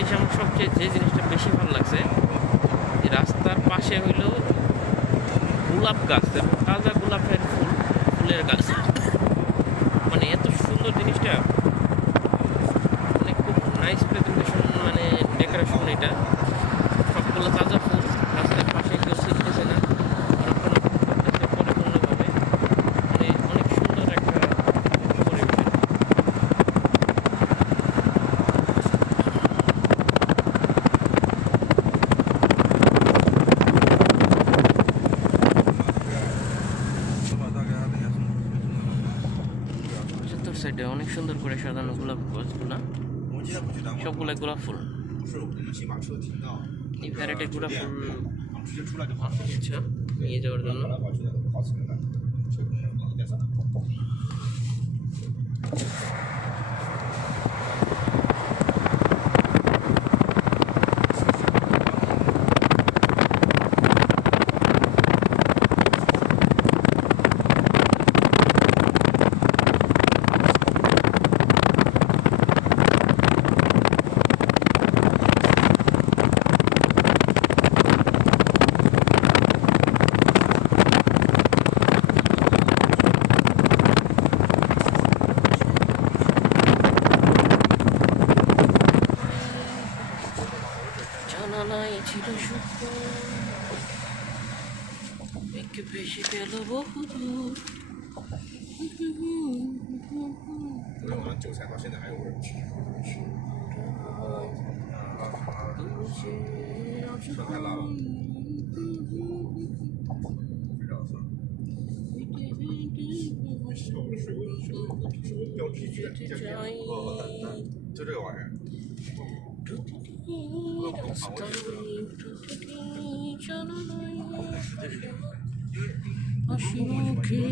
এসে আমার সবচেয়ে যে জিনিসটা বেশি ভালো লাগছে, যে রাস্তার পাশে হইল গোলাপ গাছ এবং তাজা গোলাপের ফুলের গাছ। মানে এত সুন্দর জিনিসটা, মানে খুব নাইস প্রেজেন্টেশন, মানে ডেকোরেশন। এটা সবগুলো তাজা ফুল, রাস্তার পাশে কেউ ছিটতেছে না, রক্ষণাবেক্ষণ করতেছে পরিপূর্ণভাবে। মানে অনেক সুন্দর একটা পরিবেশ। চতুর সাইডে অনেক সুন্দর করে সাজানো গোলাপ গাছগুলা, সবগুলো গোলাপ ফুল। এই ভ্যারাইটির গোলাপ ফুল আচ্ছা নিয়ে যাওয়ার জন্য। জানালাই ছিল সত্য, একে ভেসে গেল বহুদূর। 昨天晚上韭菜到现在还有味儿。吃的太辣了，非常酸。掉皮卷，就这个玩意儿。হাসি মুখে